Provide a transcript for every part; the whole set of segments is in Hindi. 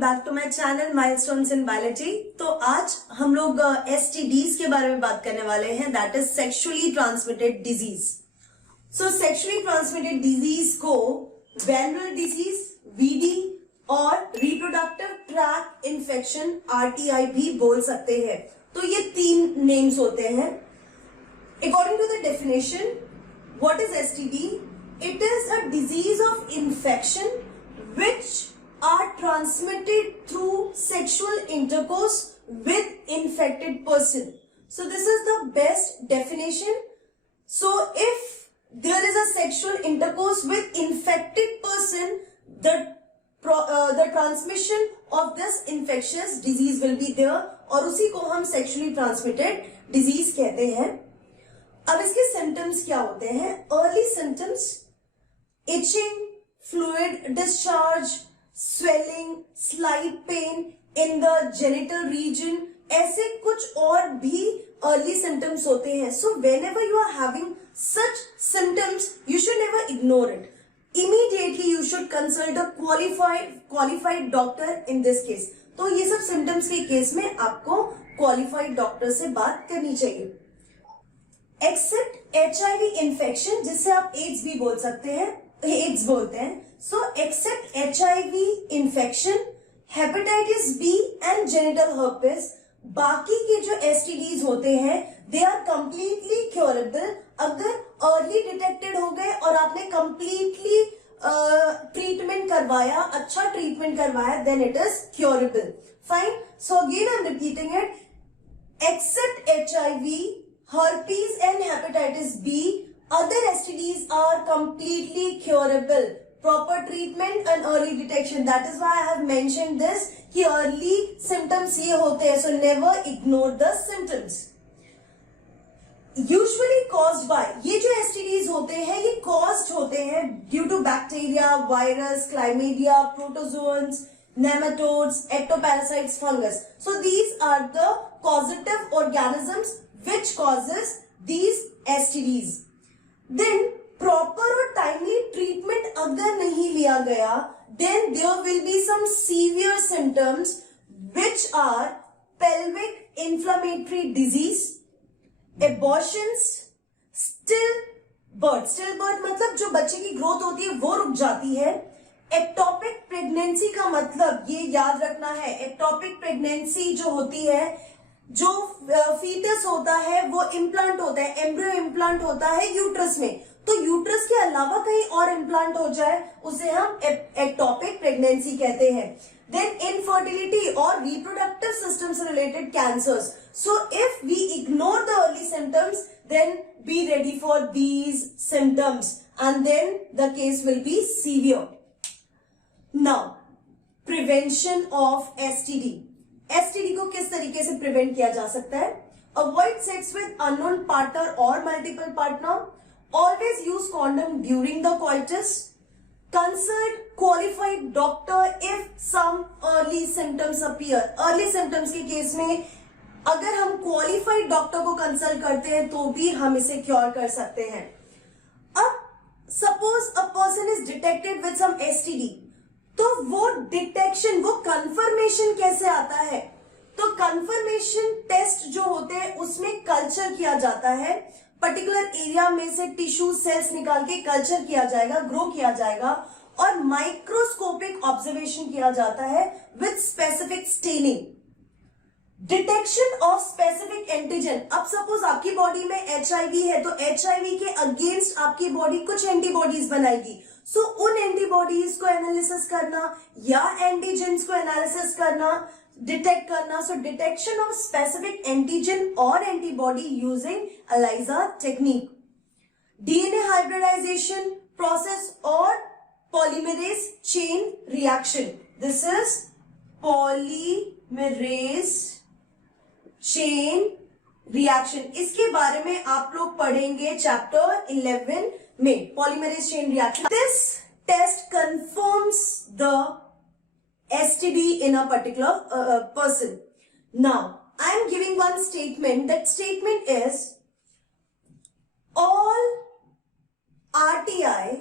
Back to my channel milestones in biology. तो आज हम लोग एसटीडीज के बारे में बात करने वाले हैं, that is sexually transmitted disease. So sexually transmitted disease को वेनरल डिजीज, वीडी और रिप्रोडक्टिव ट्रैक्ट इन्फेक्शन आरटीआई भी बोल सकते हैं। तो ये तीन नेम्स होते हैं। According to the definition, what is STD? It is a disease of infection which are transmitted through sexual intercourse with infected person. So this is the best definition. So if there is a sexual intercourse with infected person, the transmission of this infectious disease will be there और उसी को हम sexually transmitted disease कहते हैं। अब इसके symptoms क्या होते हैं? Early symptoms: itching, fluid discharge, swelling, slight pain in the genital region, ऐसे कुछ और भी early symptoms होते हैं। So whenever you are having such symptoms, you should never ignore it. Immediately you should consult a qualified doctor in this case. तो ये सब symptoms के केस में आपको qualified doctor से बात करनी चाहिए। Except HIV infection, जिससे आप AIDS भी बोल सकते हैं, एड्स बोलते हैं। So except HIV infection, hepatitis B and genital herpes, बाकी के जो STDs होते हैं दे आर कंप्लीटली क्योरेबल। अगर अर्ली डिटेक्टेड हो गए और आपने कंप्लीटली ट्रीटमेंट करवाया, अच्छा ट्रीटमेंट करवाया, then it is curable. Fine. So again I am repeating it, except HIV, herpes and hepatitis B, other STDs are completely curable. Proper treatment and early detection. That is why I have mentioned this कि early symptoms ये होते हैं, so never ignore the symptoms. Usually caused by, ये जो STDs होते हैं ये caused होते हैं due to bacteria, virus, chlamydia, protozoans, nematodes, ectoparasites, fungus. So these are the causative organisms which causes these STDs. Then proper और timely treatment अगर नहीं लिया गया, then there will be some severe symptoms which are pelvic inflammatory disease, abortions, stillbirth। stillbirth मतलब जो बच्चे की ग्रोथ होती है वो रुक जाती है। ectopic pregnancy का मतलब ये याद रखना है, ectopic pregnancy जो होती है, जो फीटस होता है वो इम्प्लांट होता है, एम्ब्रियो इम्प्लांट होता है यूट्रस में, तो यूट्रस के अलावा कहीं और इम्प्लांट हो जाए उसे हम एक्टोपिक प्रेगनेंसी कहते हैं। देन इनफर्टिलिटी और रिप्रोडक्टिव सिस्टम से related cancers. So if we ignore the early symptoms, then be ready for these symptoms and then the case will be severe. Now prevention of STD. STD को किस तरीके से प्रिवेंट किया जा सकता है? Avoid sex with unknown partner और multiple partner, always use condom during the coitus, consult qualified doctor if some early symptoms appear. Early symptoms के केस में अगर हम क्वालिफाइड डॉक्टर को कंसल्ट करते हैं तो भी हम इसे क्योर कर सकते हैं। अब suppose a person is detected with some STD, तो वो डिटेक्शन, वो कंफर्मेशन कैसे आता है? तो कंफर्मेशन टेस्ट जो होते हैं उसमें कल्चर किया जाता है, पर्टिकुलर एरिया में से टिश्यू सेल्स निकाल के कल्चर किया जाएगा, ग्रो किया जाएगा और माइक्रोस्कोपिक ऑब्जर्वेशन किया जाता है with specific staining. Detection of specific antigen. अब सपोज आपकी बॉडी में HIV है तो HIV के अगेंस्ट आपकी बॉडी कुछ एंटीबॉडीज बनाएगी। सो उन एंटीबॉडीज को एनालिसिस करना या एंटीजेंस को एनालिसिस करना, डिटेक्ट करना। So detection of specific antigen और antibody using ELISA technique. DNA hybridization process और polymerase chain reaction. This is polymerase chain reaction. इसके बारे में आप लोग पढ़ेंगे चैप्टर 11 में, polymerase chain reaction. This test confirms the STD in a particular person. Now, I am giving one statement. That statement is, all RTI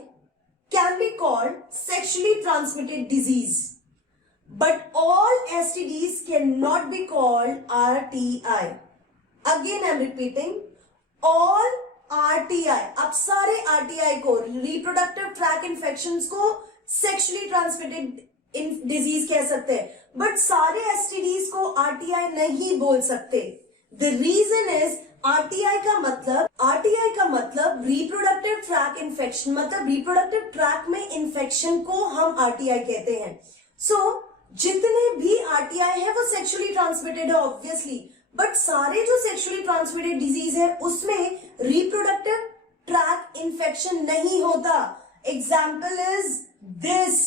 can be called sexually transmitted disease. but all STDs cannot be called RTI. Again I'm repeating, all RTI, अब सारे RTI को, रिप्रोडक्टिव ट्रैक इन्फेक्शंस को सेक्सुअली ट्रांसमिटेड डिजीज कह सकते हैं, बट सारे STDs को RTI नहीं बोल सकते. द रीजन इज RTI का मतलब रिप्रोडक्टिव ट्रैक इन्फेक्शन, मतलब रिप्रोडक्टिव ट्रैक में इन्फेक्शन को हम RTI कहते हैं. सो जितने भी RTI है वो सेक्सुअली ट्रांसमिटेड है ऑब्वियसली, बट सारे जो सेक्सुअली ट्रांसमिटेड डिजीज है उसमें रिप्रोडक्टिव ट्रैक इन्फेक्शन नहीं होता. एग्जाम्पल इज दिस,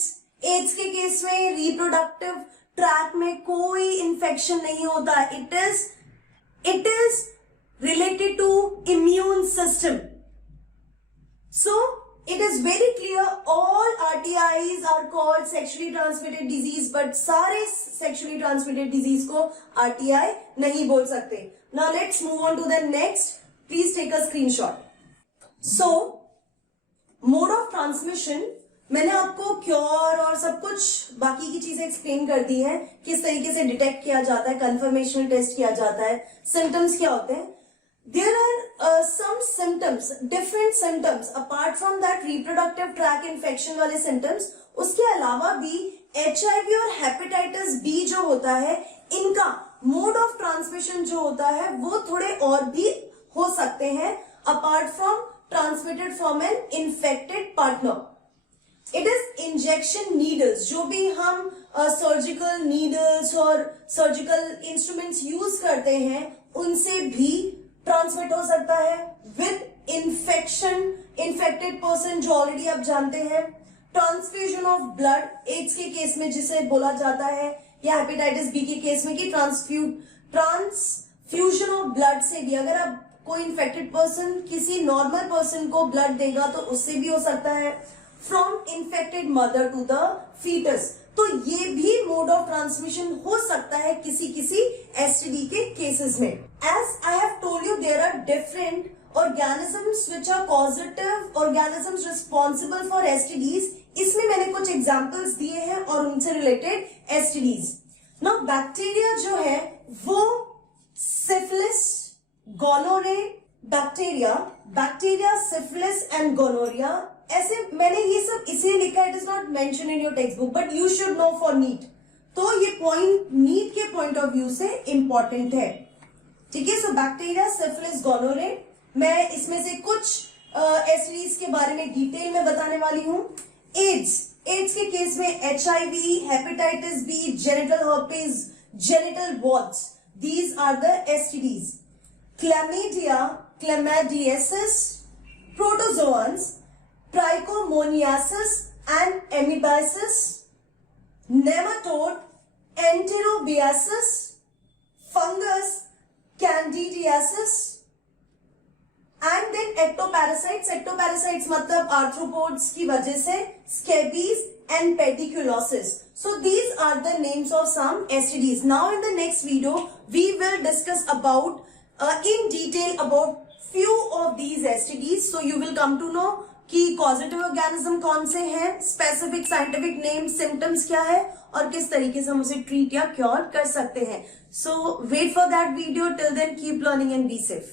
एड्स के केस में रिप्रोडक्टिव ट्रैक में कोई इन्फेक्शन नहीं होता. It is related to immune system. So it is very clear all RTIs are called sexually transmitted disease, but सारे sexually transmitted disease को RTI नहीं बोल सकते. Now let's move on to the next. Please take a screenshot. So mode of transmission, मैंने आपको क्योर और सब कुछ बाकी की चीजें एक्सप्लेन कर दी है, किस तरीके से डिटेक्ट किया जाता है, कंफर्मेशनल टेस्ट किया जाता है, सिम्टम्स क्या होते हैं. There are some symptoms, different symptoms apart from that reproductive tract infection वाले symptoms. उसके अलावा भी HIV और हेपेटाइटिस बी जो होता है, इनका मोड ऑफ ट्रांसमिशन जो होता है वो थोड़े और भी हो सकते हैं apart from transmitted from an infected partner. It is injection needles, जो भी हम सर्जिकल नीडल्स और सर्जिकल इंस्ट्रूमेंट्स यूज करते हैं उनसे भी ट्रांसमिट हो सकता है विद इन्फेक्शन. इन्फेक्टेड पर्सन जो ऑलरेडी आप जानते हैं. ट्रांसफ्यूजन ऑफ ब्लड, एड्स के केस में जिसे बोला जाता है, या हेपेटाइटिस बी के केस में कि ट्रांसफ्यूजन ऑफ ब्लड से भी, अगर आप कोई इन्फेक्टेड पर्सन किसी नॉर्मल पर्सन को ब्लड देगा तो उससे भी हो सकता है. From infected mother to the foetus, तो ये भी मोड ऑफ ट्रांसमिशन हो सकता है किसी एसटीडी के केसेस में. As I have told you, there are different organisms which are causative organisms responsible for STDs. इसमें मैंने कुछ एग्जांपल्स दिए हैं और उनसे रिलेटेड एसटीडीज. नाउ बैक्टीरिया जो है वो syphilis, gonorrhoea, bacteria syphilis and gonorrhoea, ऐसे मैंने ये सब इसलिए लिखा, it is not mention in your text book but you should know for NEET. तो ये पॉइंट नीट के पॉइंट ऑफ व्यू से इंपॉर्टेंट है. ठीक है. सो बैक्टीरिया, सिफिलिस, गोनोरे, मैं इसमें से कुछ एसटीडीज के बारे में डिटेल में बताने वाली हूं. एड्स के केस में HIV, hepatitis B, genital herpes, genital warts, these are the STDs. Chlamydia, chlamydiasis, protozoans, trichomoniasis and amoebiasis, nematode, enterobiasis, fungus, candidiasis, and then ectoparasites. ectoparasites मतलब arthropods की वजह से scabies and pediculosis. So these are the names of some STDs. Now in the next video we will discuss about in detail about few of these STDs. So you will come to know कि कॉजेटिव ऑर्गेनिज्म कौन से हैं, स्पेसिफिक साइंटिफिक नेम, सिम्टम्स क्या है और किस तरीके से हम उसे ट्रीट या क्योर कर सकते हैं. So wait for that video. Till then keep learning and be safe.